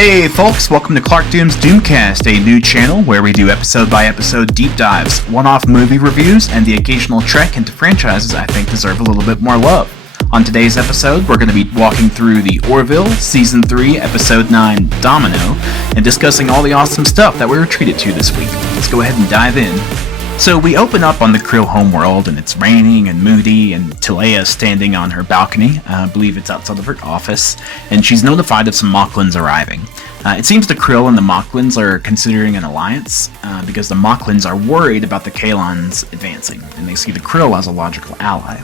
Hey folks, welcome to Clark Doom's Doomcast, a new channel where we do episode-by-episode deep dives, one-off movie reviews, and the occasional trek into franchises I think deserve a little bit more love. On today's episode, we're going to be walking through the Orville, Season 3, Episode 9, Domino, and discussing all the awesome stuff that we were treated to this week. Let's go ahead and dive in. So we open up on the Krill homeworld, and it's raining and moody, and Talea's standing on her balcony. I believe it's outside of her office, and she's notified of some Mocklins arriving. It seems the Krill and the Mocklins are considering an alliance, because the Mocklins are worried about the Kalons advancing, and they see the Krill as a logical ally.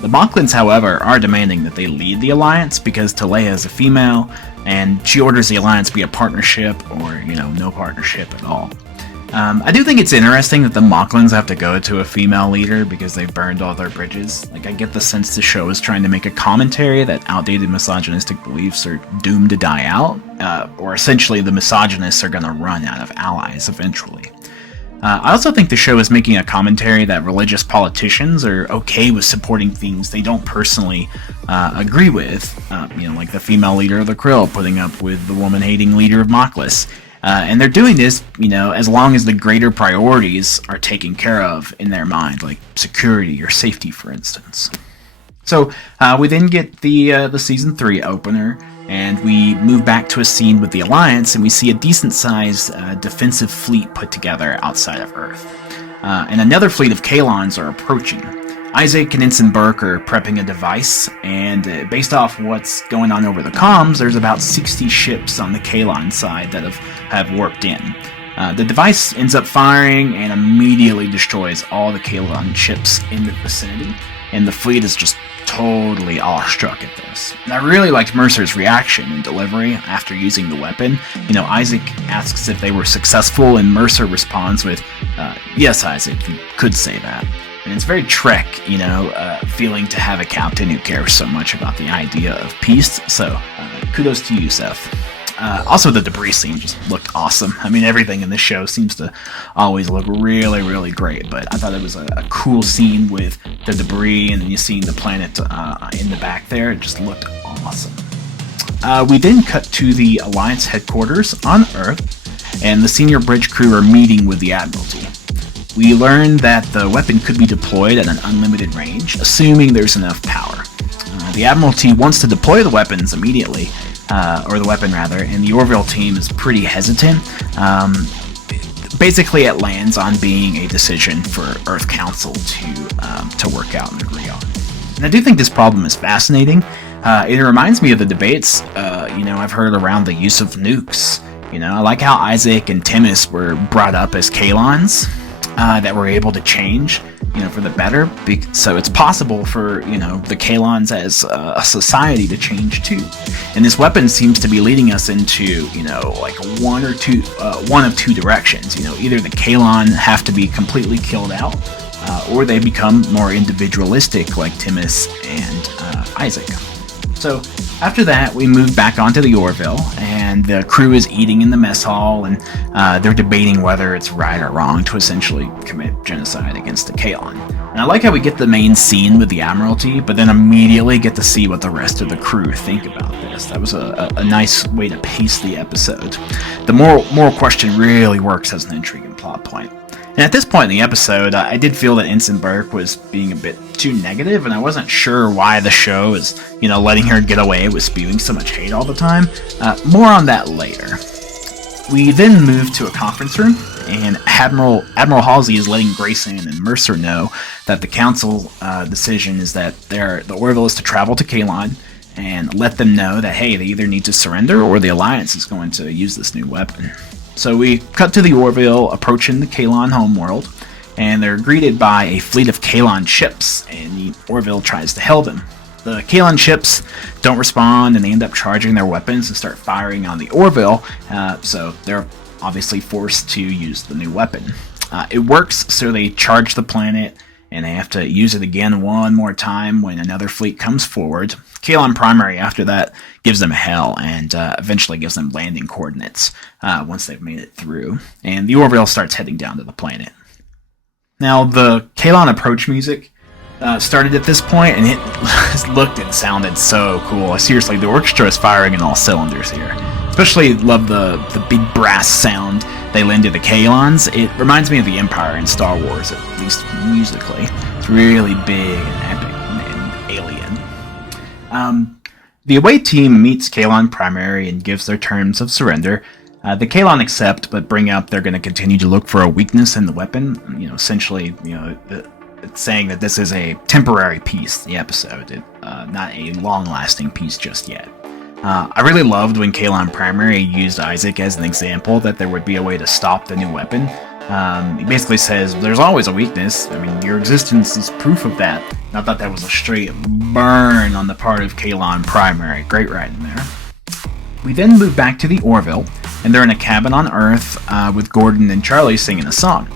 The Mocklins, however, are demanding that they lead the alliance because Talea is a female, and she orders the alliance be a partnership, or, no partnership at all. I do think it's interesting that the Mocklins have to go to a female leader because they've burned all their bridges. I get the sense the show is trying to make a commentary that outdated misogynistic beliefs are doomed to die out, or essentially the misogynists are going to run out of allies eventually. I also think the show is making a commentary that religious politicians are okay with supporting things they don't personally agree with, like the female leader of the Krill putting up with the woman-hating leader of Mocklus. And they're doing this, as long as the greater priorities are taken care of in their mind, like security or safety, for instance. So we then get the Season 3 opener, and we move back to a scene with the Alliance, and we see a decent-sized defensive fleet put together outside of Earth. And another fleet of Kalons are approaching. Isaac and Ensign Burke are prepping a device, and based off what's going on over the comms, there's about 60 ships on the Kalon side that have warped in. The device ends up firing and immediately destroys all the Kalon ships in the vicinity, and the fleet is just totally awestruck at this. And I really liked Mercer's reaction and delivery after using the weapon. Isaac asks if they were successful, and Mercer responds with, "Yes, Isaac, you could say that." And it's very Trek, feeling to have a captain who cares so much about the idea of peace. So, kudos to you, Seth. Also, the debris scene just looked awesome. Everything in this show seems to always look really, really great. But I thought it was a cool scene with the debris, and then you seeing the planet in the back there. It just looked awesome. We then cut to the Alliance headquarters on Earth, and the senior bridge crew are meeting with the Admiralty. We learn that the weapon could be deployed at an unlimited range, assuming there's enough power. The Admiralty wants to deploy the weapons immediately, or the weapon rather, and the Orville team is pretty hesitant. Basically, it lands on being a decision for Earth Council to work out and agree on. And I do think this problem is fascinating. It reminds me of the debates, I've heard around the use of nukes. I like how Isaac and Timus were brought up as Kalons. That were able to change, for the better. So it's possible for, the Kalons as a society to change too. And this weapon seems to be leading us into, one of two directions. Either the Kalon have to be completely killed out, or they become more individualistic like Timus and Isaac. So after that, we move back onto the Orville, and the crew is eating in the mess hall, and they're debating whether it's right or wrong to essentially commit genocide against the Kalon. And I like how we get the main scene with the Admiralty, but then immediately get to see what the rest of the crew think about this. That was a nice way to pace the episode. The moral question really works as an intriguing plot point. And at this point in the episode, I did feel that Ensign Burke was being a bit too negative, and I wasn't sure why the show is, letting her get away with spewing so much hate all the time. More on that later. We then move to a conference room, and Admiral Halsey is letting Grayson and Mercer know that the council decision is that the Orville is to travel to Kalon and let them know that, hey, they either need to surrender or the Alliance is going to use this new weapon. So we cut to the Orville approaching the Kalon homeworld, and they're greeted by a fleet of Kalon ships, and the Orville tries to hail them. The Kalon ships don't respond, and they end up charging their weapons and start firing on the Orville, so they're obviously forced to use the new weapon. It works, so they charge the planet, and they have to use it again one more time when another fleet comes forward. Kalon Primary, after that, gives them hell, and eventually gives them landing coordinates once they've made it through. And the Orville starts heading down to the planet. Now, the Kalon approach music started at this point, and it looked and sounded so cool. Seriously, the orchestra is firing in all cylinders here. especially love the big brass sound they lend to the Kalons. It reminds me of the Empire in Star Wars, at least musically. It's really big and epic and alien. The away team meets Kalon Primary and gives their terms of surrender. The Kalon accept, but bring up they're going to continue to look for a weakness in the weapon. Essentially, it's saying that this is a temporary piece, the episode, not a long-lasting piece just yet. I really loved when Kalon Primary used Isaac as an example that there would be a way to stop the new weapon. He basically says, there's always a weakness. I mean, your existence is proof of that. And I thought that was a straight burn on the part of Kalon Primary. Great writing there. We then move back to the Orville, and they're in a cabin on Earth with Gordon and Charlie singing a song.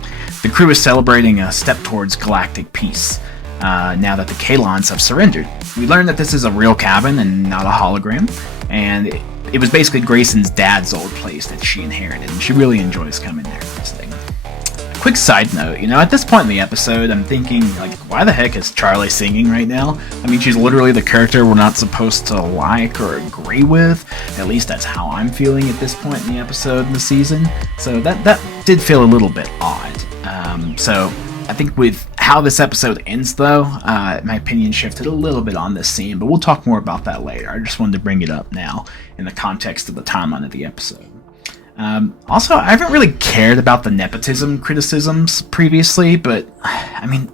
The crew is celebrating a step towards galactic peace now that the Kalons have surrendered. We learn that this is a real cabin and not a hologram, and it was basically Grayson's dad's old place that she inherited, and she really enjoys coming there for this thing. Quick side note, at this point in the episode, I'm thinking, why the heck is Charlie singing right now? I mean, she's literally the character we're not supposed to like or agree with. At least that's how I'm feeling at this point in the episode and the season. So that did feel a little bit odd. So I think with how this episode ends, though, my opinion shifted a little bit on this scene, but we'll talk more about that later. I just wanted to bring it up now in the context of the timeline of the episode. Also, I haven't really cared about the nepotism criticisms previously, but, I mean,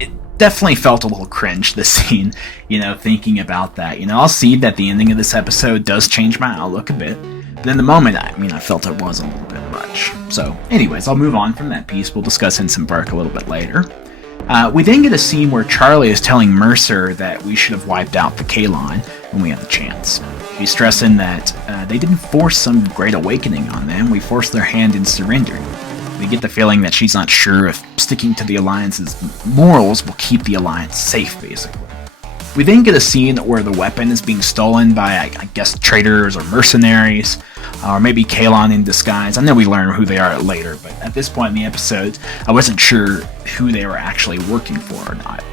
it definitely felt a little cringe, this scene, thinking about that. I'll see that the ending of this episode does change my outlook a bit, but in the moment, I felt it was a little bit much. So, anyways, I'll move on from that piece. We'll discuss Hinsenberg a little bit later. We then get a scene where Charlie is telling Mercer that we should have wiped out the Kalon when we had the chance. She's stressing that they didn't force some great awakening on them, we forced their hand in surrendering. We get the feeling that she's not sure if sticking to the Alliance's morals will keep the Alliance safe, basically. We then get a scene where the weapon is being stolen by, I guess, traitors or mercenaries, or maybe Kalon in disguise. I know we learn who they are later, but at this point in the episode, I wasn't sure who they were actually working for or not.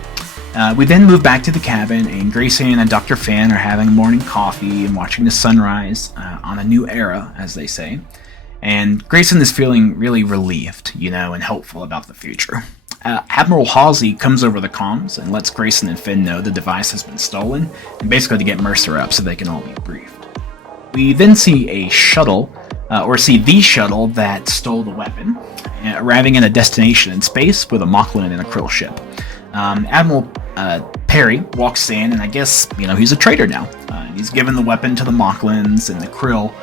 We then move back to the cabin, and Grayson and Dr. Fan are having morning coffee and watching the sunrise on a new era, as they say. And Grayson is feeling really relieved, and hopeful about the future. Admiral Halsey comes over the comms and lets Grayson and Finn know the device has been stolen, and basically to get Mercer up so they can all be briefed. We then see a shuttle, see the shuttle that stole the weapon, arriving at a destination in space with a Moclan and a Krill ship. Admiral Perry walks in, and I guess, he's a traitor now. He's given the weapon to the Moclans and the Krill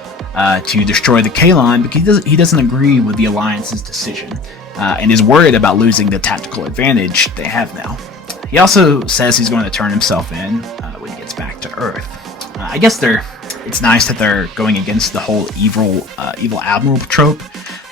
to destroy the Kalon, but he doesn't agree with the Alliance's decision, and is worried about losing the tactical advantage they have now. He also says he's going to turn himself in when he gets back to Earth. I guess it's nice that they're going against the whole evil admiral trope.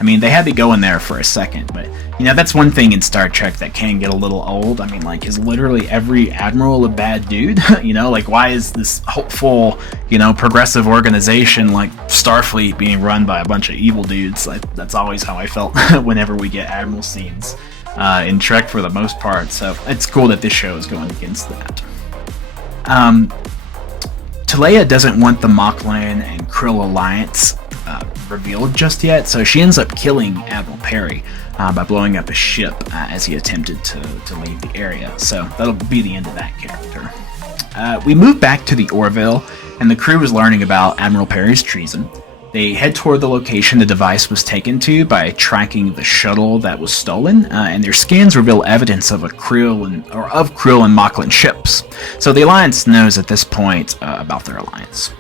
I mean, they had to go in there for a second, but, that's one thing in Star Trek that can get a little old. I mean, is literally every admiral a bad dude? Why is this hopeful, progressive organization like Starfleet being run by a bunch of evil dudes? That's always how I felt whenever we get admiral scenes in Trek for the most part, so it's cool that this show is going against that. Talea doesn't want the Moclan and Krill alliance revealed just yet, so she ends up killing Admiral Perry by blowing up a ship as he attempted to leave the area. So that'll be the end of that character. We move back to the Orville, and the crew is learning about Admiral Perry's treason. They head toward the location the device was taken to by tracking the shuttle that was stolen, and their scans reveal evidence of Krill and Moclan ships. So the Alliance knows at this point about their alliance.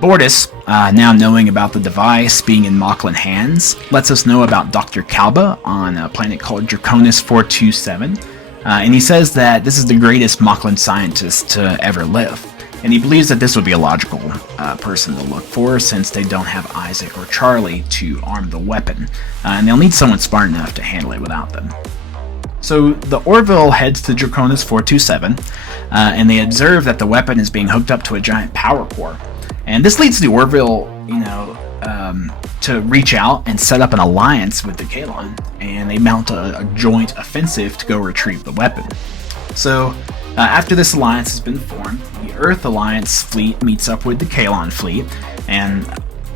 Bortus, now knowing about the device being in Moclan hands, lets us know about Dr. Kalba on a planet called Draconis 427, and he says that this is the greatest Moclan scientist to ever live. And he believes that this would be a logical person to look for, since they don't have Isaac or Charlie to arm the weapon, and they'll need someone smart enough to handle it without them. So the Orville heads to Draconis 427, and they observe that the weapon is being hooked up to a giant power core. And this leads the Orville, to reach out and set up an alliance with the Kalon, and they mount a joint offensive to go retrieve the weapon. So, after this alliance has been formed, the Earth Alliance fleet meets up with the Kalon fleet, and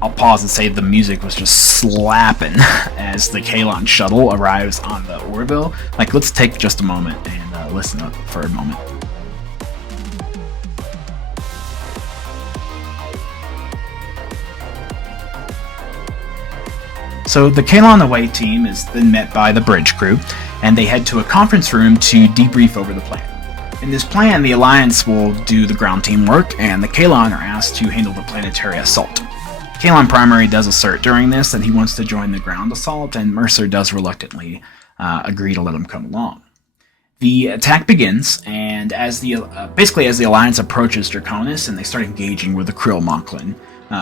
I'll pause and say the music was just slapping as the Kalon shuttle arrives on the Orville. Like, let's take just a moment and listen up for a moment. So the Kalon away team is then met by the bridge crew, and they head to a conference room to debrief over the plan. In this plan, the Alliance will do the ground team work, and the Kalon are asked to handle the planetary assault. Kalon Primary does assert during this that he wants to join the ground assault, and Mercer does reluctantly agree to let him come along. The attack begins, and as the Alliance approaches Draconis, and they start engaging with the Krill-Moclan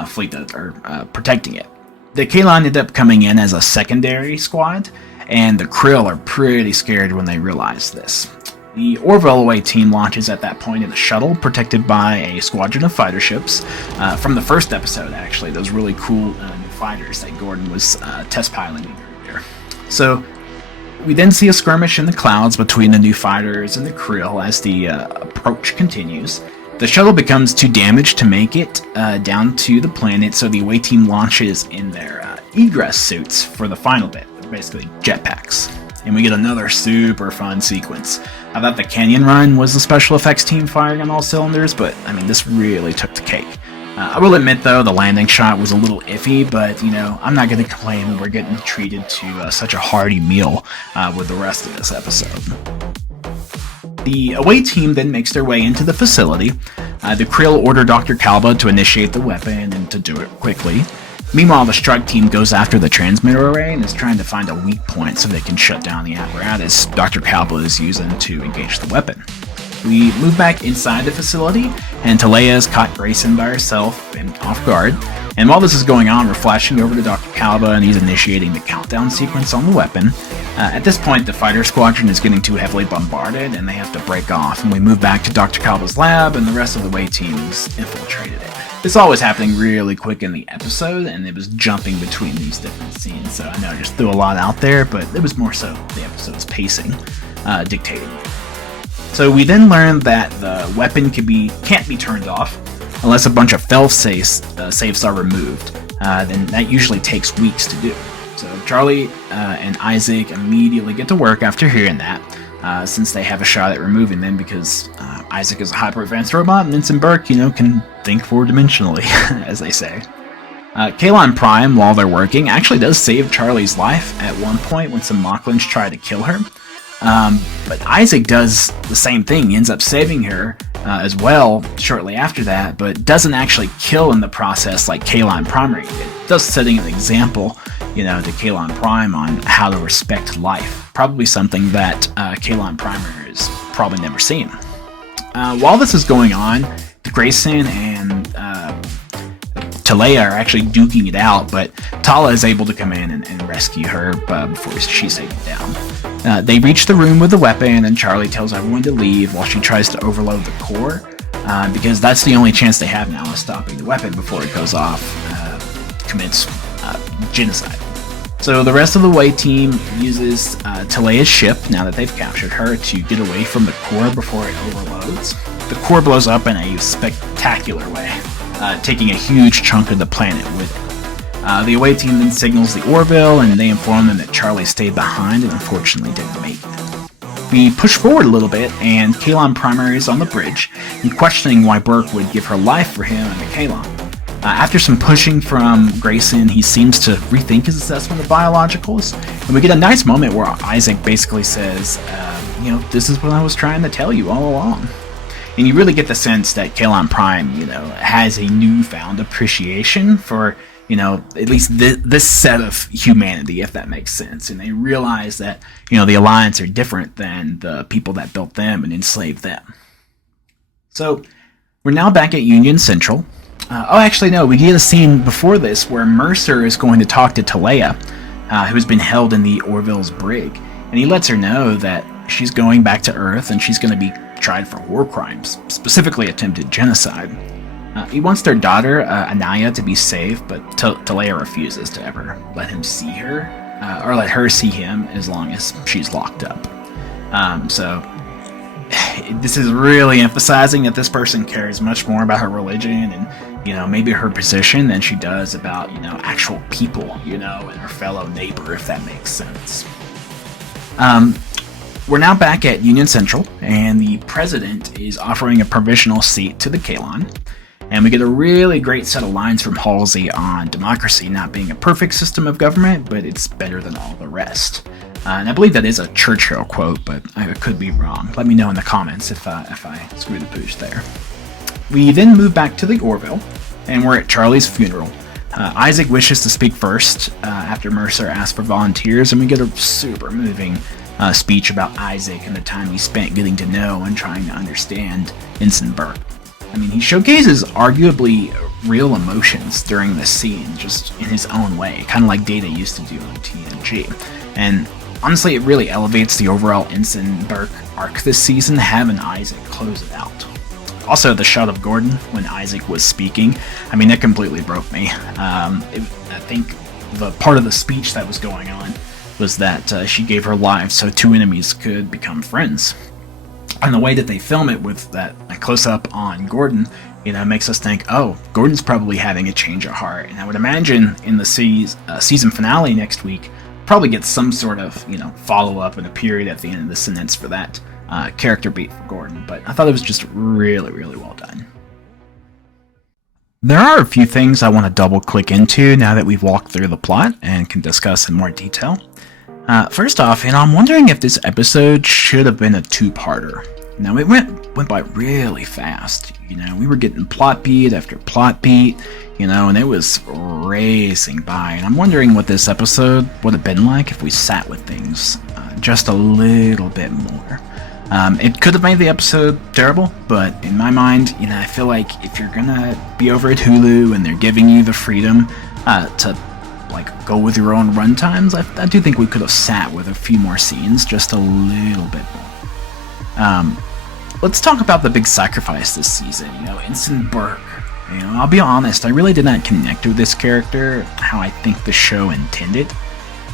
fleet that are protecting it. The Kalon end up coming in as a secondary squad, and the Krill are pretty scared when they realize this. The Orville away team launches at that point in a shuttle, protected by a squadron of fighter ships from the first episode, actually. Those really cool new fighters that Gordon was test piloting earlier. So we then see a skirmish in the clouds between the new fighters and the Krill as the approach continues. The shuttle becomes too damaged to make it down to the planet, so the away team launches in their egress suits for the final bit, basically jetpacks. And we get another super fun sequence. I thought the Canyon Run was the special effects team firing on all cylinders, but I mean, this really took the cake. I will admit, though, the landing shot was a little iffy, but, you know, I'm not going to complain when we're getting treated to such a hearty meal with the rest of this episode. The away team then makes their way into the facility. The Krill order Dr. Kalba to initiate the weapon and to do it quickly. Meanwhile, the strike team goes after the transmitter array and is trying to find a weak point so they can shut down the apparatus Dr. Kalba is using to engage the weapon. We move back inside the facility, and Talea is caught Grayson by herself and off guard. And while this is going on, we're flashing over to Dr. Kalba, and he's initiating the countdown sequence on the weapon. At this point, the fighter squadron is getting too heavily bombarded, and they have to break off. And we move back to Dr. Kalba's lab, and the rest of the way team has infiltrated it. This all was happening really quick in the episode, and it was jumping between these different scenes. So I know I just threw a lot out there, but it was more so the episode's pacing dictating it. So we then learn that the weapon can't be turned off unless a bunch of fail-safes are removed. Then that usually takes weeks to do. So Charlie and Isaac immediately get to work after hearing that, since they have a shot at removing them because Isaac is a hyper-advanced robot, and Vincent Burke, can think four-dimensionally, as they say. Kalon Prime, while they're working, actually does save Charlie's life at one point when some Moclans try to kill her. But Isaac does the same thing. He ends up saving her as well shortly after that, but doesn't actually kill in the process like Kalon Primary did. Thus setting an example, to Kalon Prime on how to respect life. Probably something that Kalon Primary has probably never seen. While this is going on, Grayson and Talea are actually duking it out, but Tala is able to come in and rescue her before she's taken down. They reach the room with the weapon, and Charlie tells everyone to leave while she tries to overload the core, because that's the only chance they have now of stopping the weapon before it goes off, commits genocide. So the rest of the Way team uses Talea's ship, now that they've captured her, to get away from the core before it overloads. The core blows up in a spectacular way, taking a huge chunk of the planet with it. The away team then signals the Orville, and they inform them that Charlie stayed behind and unfortunately didn't make it. We push forward a little bit, and Kalon Primary is on the bridge, and questioning why Burke would give her life for him and the Kalon. After some pushing from Grayson, he seems to rethink his assessment of biologicals, and we get a nice moment where Isaac basically says, this is what I was trying to tell you all along. And you really get the sense that Kalon Prime, has a newfound appreciation for, at least this set of humanity, if that makes sense. And they realize that, the Alliance are different than the people that built them and enslaved them. So, we're now back at Union Central. We get a scene before this where Mercer is going to talk to Talea, who's been held in the Orville's brig. And he lets her know that she's going back to Earth and she's going to be tried for war crimes, specifically attempted genocide. He wants their daughter, Anaya, to be safe, but Talea refuses to ever let him see her, or let her see him as long as she's locked up. This is really emphasizing that this person cares much more about her religion and maybe her position than she does about, actual people, and her fellow neighbor, if that makes sense. We're now back at Union Central, and the president is offering a provisional seat to the Kalon. And we get a really great set of lines from Halsey on democracy not being a perfect system of government, but it's better than all the rest. And I believe that is a Churchill quote, but I could be wrong. Let me know in the comments if I screw the pooch there. We then move back to the Orville, and we're at Charlie's funeral. Isaac wishes to speak first after Mercer asks for volunteers, and we get a super moving speech about Isaac and the time he spent getting to know and trying to understand Ensign Burke. I mean, he showcases arguably real emotions during this scene, just in his own way, kind of like Data used to do on TNG. And honestly, it really elevates the overall Ensign Burke arc this season, having Isaac close it out. Also, the shot of Gordon when Isaac was speaking, I mean, that completely broke me. I think the part of the speech that was going on was that she gave her life so two enemies could become friends. And the way that they film it with that close-up on Gordon, makes us think, oh, Gordon's probably having a change of heart. And I would imagine in the season finale next week, probably get some sort of, follow-up and a period at the end of the sentence for that character beat for Gordon. But I thought it was just really, really well done. There are a few things I want to double-click into now that we've walked through the plot and can discuss in more detail. First off, I'm wondering if this episode should have been a two-parter. Now, it went by really fast. We were getting plot beat after plot beat, and it was racing by. And I'm wondering what this episode would have been like if we sat with things just a little bit more. It could have made the episode terrible, but in my mind, I feel like if you're gonna be over at Hulu and they're giving you the freedom to go with your own runtimes, I do think we could have sat with a few more scenes, just a little bit more. Let's talk about the big sacrifice this season, Ensign Burke. I'll be honest, I really did not connect with this character how I think the show intended.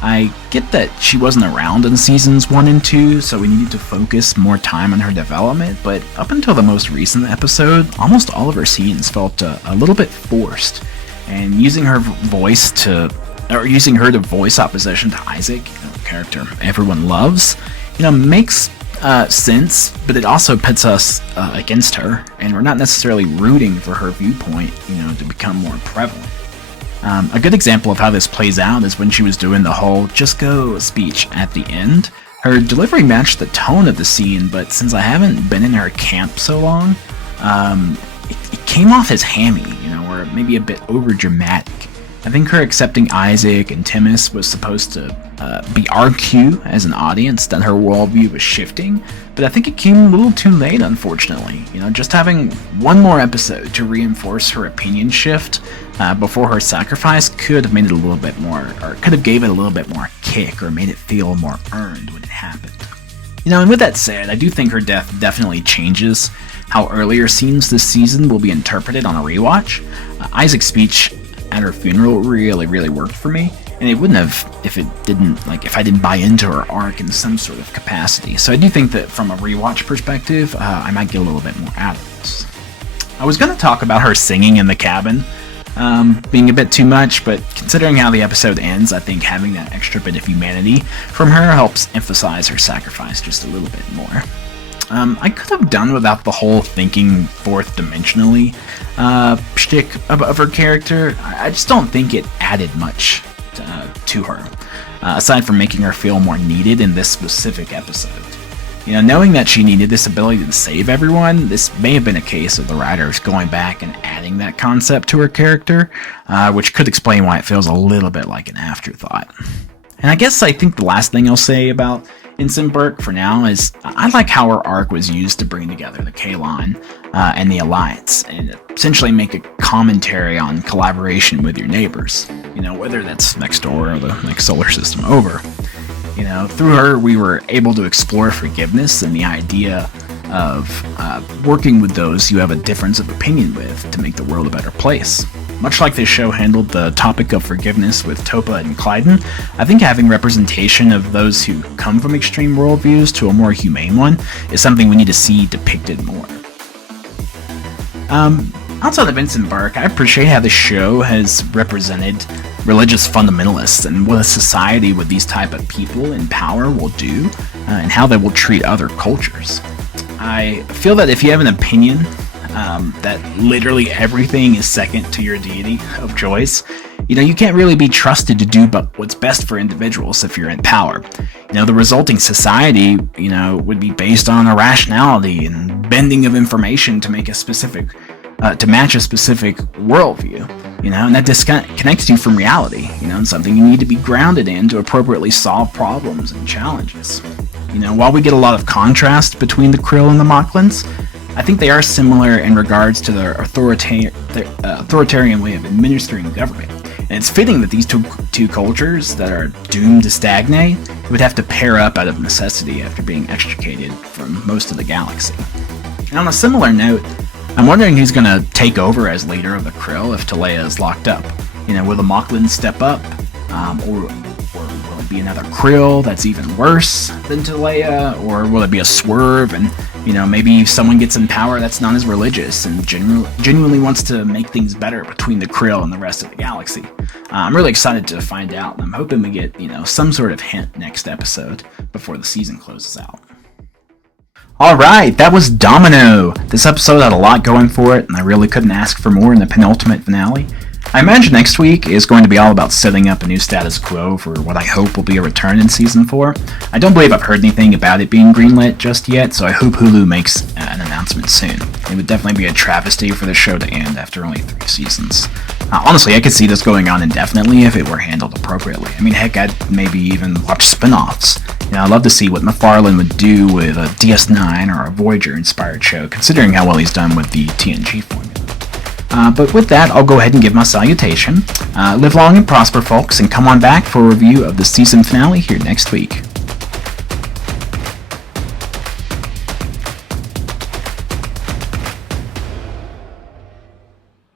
I get that she wasn't around in seasons 1 and 2, so we needed to focus more time on her development, but up until the most recent episode, almost all of her scenes felt a little bit forced, and using her to voice opposition to Isaac, a character everyone loves, makes sense, but it also pits us against her, and we're not necessarily rooting for her viewpoint, to become more prevalent. A good example of how this plays out is when she was doing the whole "just go" speech at the end. Her delivery matched the tone of the scene, but since I haven't been in her camp so long, it came off as hammy, or maybe a bit over dramatic. I think her accepting Isaac and Timus was supposed to be our cue as an audience that her worldview was shifting, but I think it came a little too late, unfortunately. Just having one more episode to reinforce her opinion shift before her sacrifice could have made it a little bit more, or could have gave it a little bit more kick, or made it feel more earned when it happened. And with that said, I do think her death definitely changes how earlier scenes this season will be interpreted on a rewatch. Isaac's speech at her funeral really, really worked for me, and it wouldn't have if I didn't buy into her arc in some sort of capacity. So I do think that from a rewatch perspective, I might get a little bit more out of this. I was going to talk about her singing in the cabin being a bit too much, but considering how the episode ends, I think having that extra bit of humanity from her helps emphasize her sacrifice just a little bit more. I could have done without the whole thinking fourth dimensionally shtick of her character. I just don't think it added much to her, aside from making her feel more needed in this specific episode. Knowing that she needed this ability to save everyone, this may have been a case of the writers going back and adding that concept to her character, which could explain why it feels a little bit like an afterthought. And I guess I think the last thing I'll say about Ensign Burke for now is I like how her arc was used to bring together the Kalon and the Alliance, and essentially make a commentary on collaboration with your neighbors, whether that's next door or the next solar system over. Through her, we were able to explore forgiveness and the idea of working with those you have a difference of opinion with to make the world a better place. Much like this show handled the topic of forgiveness with Topa and Clyden, I think having representation of those who come from extreme worldviews to a more humane one is something we need to see depicted more. Outside of Vincent Burke, I appreciate how the show has represented religious fundamentalists and what a society with these type of people in power will do, and how they will treat other cultures. I feel that if you have an opinion that literally everything is second to your deity of choice, you can't really be trusted to do but what's best for individuals if you're in power. The resulting society, would be based on irrationality and bending of information to make a specific, to match a specific worldview, and that disconnects you from reality, and something you need to be grounded in to appropriately solve problems and challenges. While we get a lot of contrast between the Krill and the Moclans, I think they are similar in regards to their authoritarian way of administering government. And it's fitting that these two cultures that are doomed to stagnate would have to pair up out of necessity after being extricated from most of the galaxy. And on a similar note, I'm wondering who's going to take over as leader of the Krill if Teleya is locked up. Will the Moclans step up? Or will it be another Krill that's even worse than Teleya? Or will it be a swerve and maybe someone gets in power that's not as religious and genuinely wants to make things better between the Krill and the rest of the galaxy? I'm really excited to find out, and I'm hoping we get, some sort of hint next episode before the season closes out. Alright, that was Domino! This episode had a lot going for it, and I really couldn't ask for more in the penultimate finale. I imagine next week is going to be all about setting up a new status quo for what I hope will be a return in Season 4. I don't believe I've heard anything about it being greenlit just yet, so I hope Hulu makes an announcement soon. It would definitely be a travesty for the show to end after only 3 seasons. Honestly, I could see this going on indefinitely if it were handled appropriately. I mean, heck, I'd maybe even watch spin-offs. I'd love to see what McFarlane would do with a DS9 or a Voyager-inspired show, considering how well he's done with the TNG formula. But with that, I'll go ahead and give my salutation. Live long and prosper, folks, and come on back for a review of the season finale here next week.